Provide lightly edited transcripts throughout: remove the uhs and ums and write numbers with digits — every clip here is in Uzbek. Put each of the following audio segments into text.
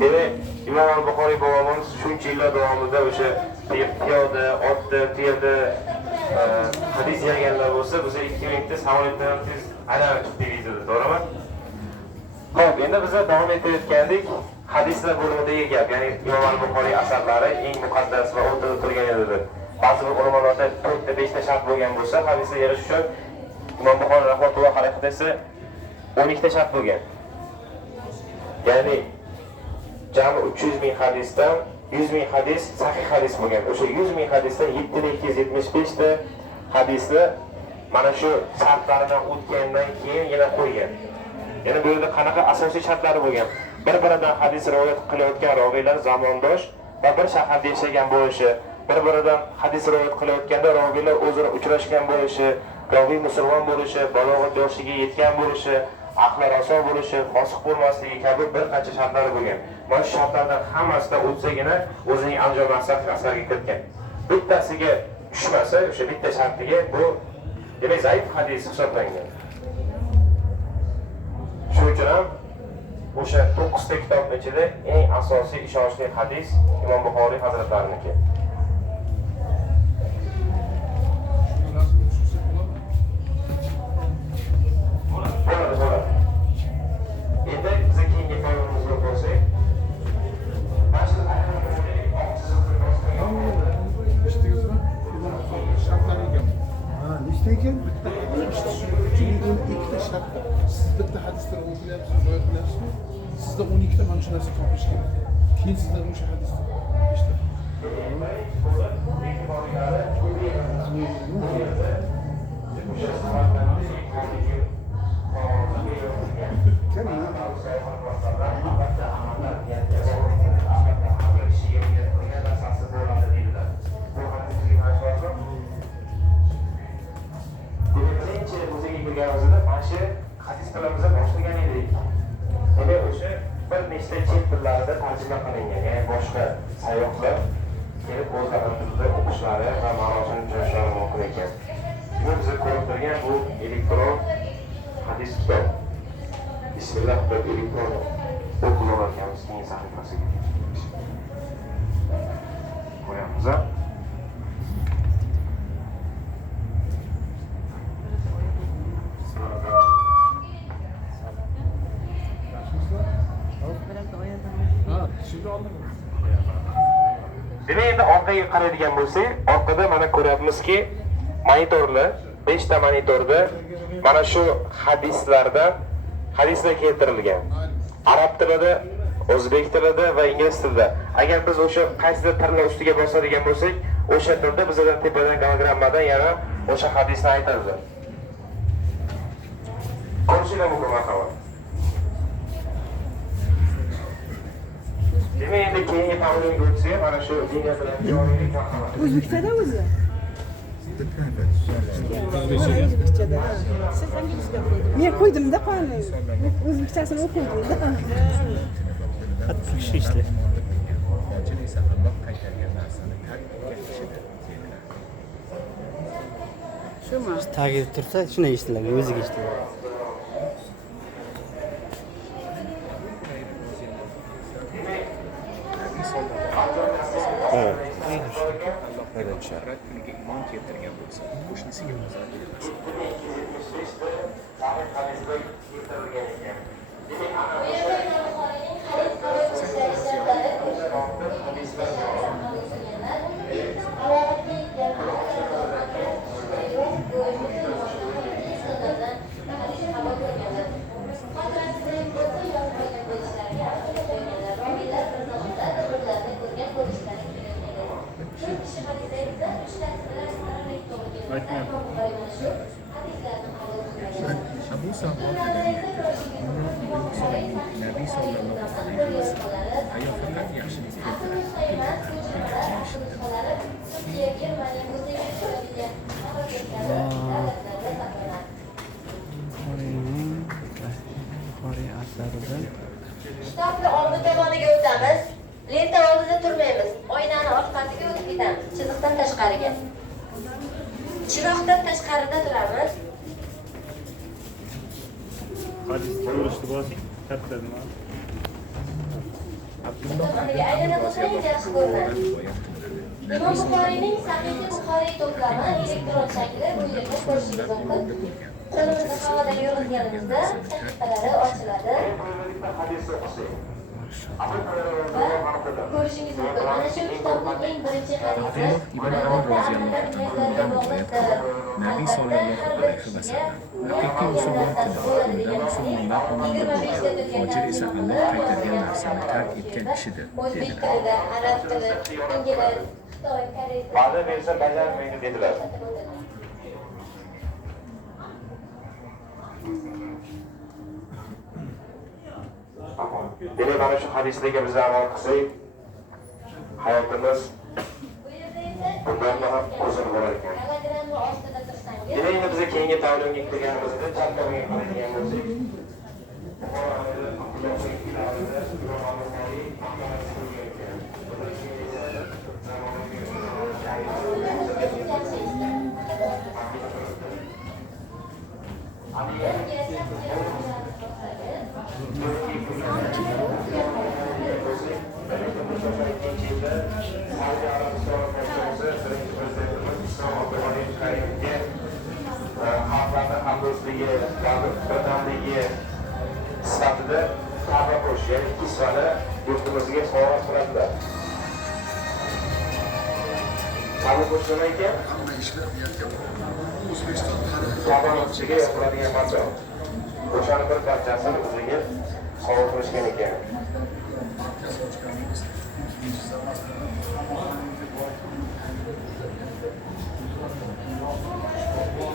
Demek İmom al-Buxoriy bobomiz shuncha yillar davomida o'sha piyoda, otda, tuyada hadis yig'ganlar bo'lsa, biz 2 minutda samolyotdan tez aylanib chiqdik videoda, to'g'rimi? Xo'p, endi biz davom etayotgandik. Hadislar bo'limidagi gap, ya'ni Imom al-Buxoriy asarlari eng muqaddas va o'rtada turgan edi. Ba'zi bir ulamolarda 4 ta 5 ta shart bo'lgan bo'lsa, hadisga yerish uchun Imom Buxoriy rahmatullohi alayhi desa 12 ta shart bo'lgan. Ya'ni jami 300 ming hadisdan 100 ming hadis sahih hadis bo'lgan. O'sha 100 ming hadisdan 7275 ta hadisni mana shu shartlaridan o'tgandan keyin yana qo'ygan. Yana bu yerda qanaqa asosiy shartlari bo'lgan? Bir-biridan hadis rivoyat qilayotgan roviylar zamondosh va bir shaharda yashagan bo'lishi, bir-biridan hadis rivoyat qilayotganda roviylar o'zaro uchrashgan bo'lishi, roviy musulmon bo'lishi, balog'at yoshiga yetgan bo'lishi, aqli raso bo'lishi, fosiq bo'lmasligi kabi bir qancha shartlari bo'lgan. Mana shu shartlardan hammasidan o'tsagina o'zining anjom maqsadi asarga kiritgan. Bittasiga tushmasa, o'sha bitta shartiga bu demak zaif hadis hisoblangan. Shuning uchun ham o'sha 9 ta kitobning ichida eng asosiy ishonchli hadis Imom Buxoriy hazratlariniki. Endi biza keyingi qonunimizga bo'lsak, lekin ikkita shart bor. Siz bitta hadisdan o'qilyapsiz, rivoyat qilyapsizmi? Sizda 12 ta mana shu narsa topish kerak. Keyin sizlar o'sha hadisni eshitasiz. hadis bilimimizni boshlagan edik. Endi o'sha bir nechta chet tillarida tarjima qilingan, ya'ni boshqa sayyohlar kelib o'zlari tilida o'qishlari va ma'nosini tushunishlari mumkin ekan. Buni biz ko'rib turgan bu elektron hadis kitob. Bismillah deb elektron o'qib olayotganmiz keyin sahifasiga. Qo'yamiz. Demak, endi orqaga qaraydigan bo'lsak, orqada mana ko'ryapmizki, monitorlar, 5 ta monitorda mana shu hadislar keltirilgan. Arab tilida, o'zbek tilida va ingliz tilida. Agar biz o'sha qaysidir tillar ustiga bosadigan bo'lsak, o'sha tilda bizdan tepadan gologrammadan yana o'sha hadisni aytadi. Ko'rishinglar mumkin marhamat. Demek endi keyingi ta'limga o'tsak, mana shu dinga bilan jonli marhamat. O'zbekchada o'zi? O'zbekchada. Siz inglizda qo'ydingiz. Men qo'ydimda qani. O'zbekchasini o'qiydi. Qattiq kishi ishlar. Shumi? Tagida tursa, shuni eshitilar, o'ziga eshitilar. Şahrat kuniga iymon keltirgan bo'lsa, qo'shnisiga nazar bermas. Abu Sa'd Nabi sallallohu alayhi vasallam ayol faqat yaxshilik Kitobni oldi tomoniga o'tamiz. Lenta oldida turmaymiz. Oynani orqasiga o'tib ketamiz. Chiziqdan tashqariga. Chiroqdan tashqarida turamiz. Hadis ko'rishni bosing. Katta nima? Aniga aylanib o'tiring, yaxshi ko'rinadi. Imom Buxoriyning Sahih Buxoriy to'plami elektron shakli bu yerda ko'rishingiz mumkin. Qo'limizni havoda yurgizganimizda sahifalari ochiladi. Ko'rishingiz mumkin. Mana shu kitobning eng birinchi hadisi Nabiy sollallohu alayhi vasallam haqiqiy musulmon undan musulmonlar omonda bo'lgan, fojir esa Alloh qaytargan narsani tark etgan kishidir o'zbek dedilar. tilida, arab tili, ingliz, xitoy, koreys va'da bersa bajarmaydi dedilar. Demak, mana shu hadisdagi biz amal qilsak, hayotimiz bundan ham qo'zib bo'lar ekan. Telegramma ostida tursangiz, Demak, endi biz keyingi tavlimga kirganimizda chalkamaga qaraydigan bo'lsak, xalqlarni hamdo'stligi, birdamligi sifatida Ka'ba qo'sh, ya'ni Kisvani yurtimizga sovg'a qiladilar. Ka'ba qo'sh nima ekan? Ka'bani ichiga yoqiladigan mato. O'shani bir parchasini o'ziga sovg'a qilishgan ekan.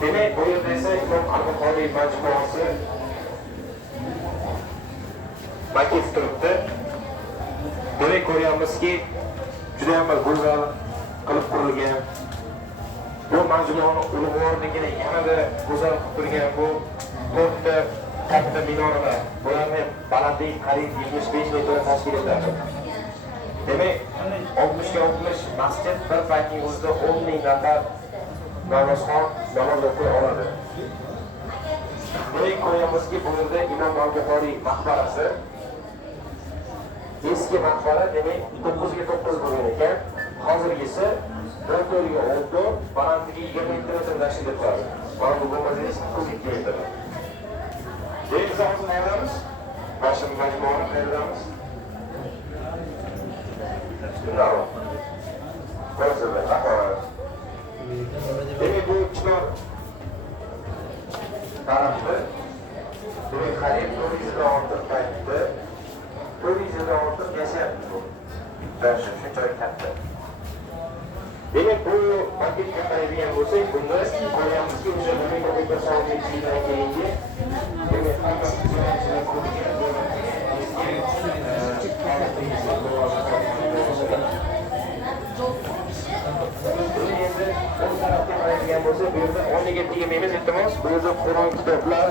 Demek bu yerda esa Imom Al-Buxoriy majmuasi makif turibdi. Demak ko'ryapmizki, juda ham go'zal qilib qurilgan. Bu majmuani ulug'vorligini yanada go'zal qilib turgan bu to'rtta katta minoralar. Bularning balandligi qariyb 75 metrni tashkil etadi. Demak, 60 ga 60 masjid bir paytning o'zida 10 ming nafar namozxon namoz o'qiy oladi. Demak, ko'ryapmizki, bu yerda Imom Al-Buxoriy maqbarasi eski maqbara, demak 9 ga 9 bo'lgan ekan. Hozirgisi 14 ga 14, balandligi 20 metr tashkil etadi. Mana bu bo'lmasa 9 metr. Demak, biz hozir qayerdamiz? Mashhur majmuani qayerdamiz? Bravo. Ko'rsatdi, rahmat. Demek bu chinor tarafı, demek qariyb 400 dan ortiq paytda 400 dan ortiq yashayapti bu. Shunchalik katta. Demak bu maketga qaraydigan bo'lsak, bunda ko'ryapmizki, o'sha 1990 yildan keyingi demak hamma xizmatchilar ko'rgan bo'lsa, bu yerda o'rniga tegamaymiz, iltimos, bu yerda Qur'on kitoblar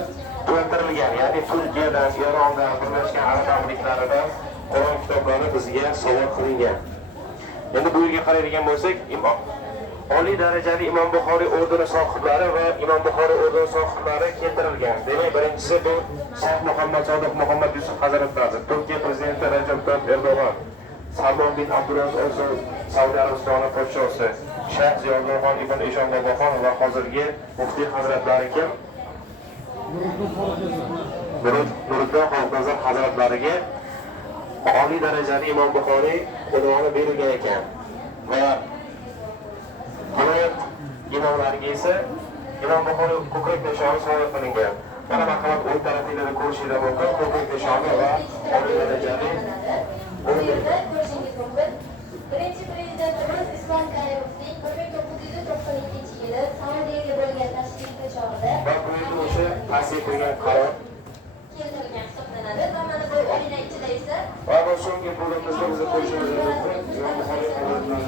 keltirilgan, ya'ni Turkiyadan, Erondan, Birlashgan Arab Amirliklaridan Qur'on kitoblari bizga sovg'a qilingan. Endi bu yerga qaraydigan bo'lsak, oliy darajali Imom Buxoriy ordeni sohiblari va Imom Buxoriy ordeni sohiblari keltirilgan. Demak, birinchisi bu Shayx Muhammad Sodiq Muhammad Yusuf hazratlari, Turkiya prezidenti Rajab Tayyip Erdo'g'on, Salmon bin Abdulaziz Saudiya Arabistoni podshosi, Shayx Ziyodxon ibn Eshon Boboxon va hozirgi muftiy hazratlari kim? Nuriddin Xolqazor hazratlariga oliy darajali Imom Buxoriy unvoni berilgan ekan. Va viloyat imomlariga esa Imom Buxoriy ko'krak nishoni sovg'a qilingan. Mana marhamat o'ng tarafingizda ko'rishingiz mumkin, ko'krak nishoni va oliy darajali bu yerda ko'rishingiz mumkin. Birinchi prezidentimiz Islom Karimovning 1992-yili Saudiyaga bo'lgan tashrifi chog'ida va bu yerda o'sha tavsiya qilgan qaror keltirilgan hisoblanadi va mana bu oyna ichida esa va bu so'nggi bo'limimizda biz ko'rishimiz mumkin. Imom Buxoriy hazratlarining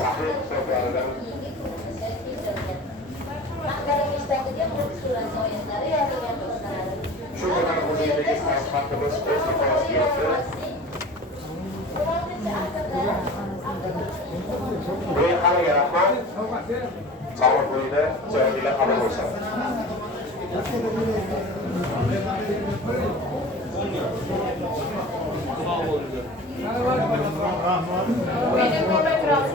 sahih kitoblaridan maqbara peshtagiga Mulk surasi oyatlari yozilgan hisoblanadi. shu bilan o'zidagi xatimiz o'z ifodasiga yetdi. Bu hammaga rahmat. sog'liq bo'yicha joyinglar qabul bo'lsin. Uyda ko'rmay turamiz.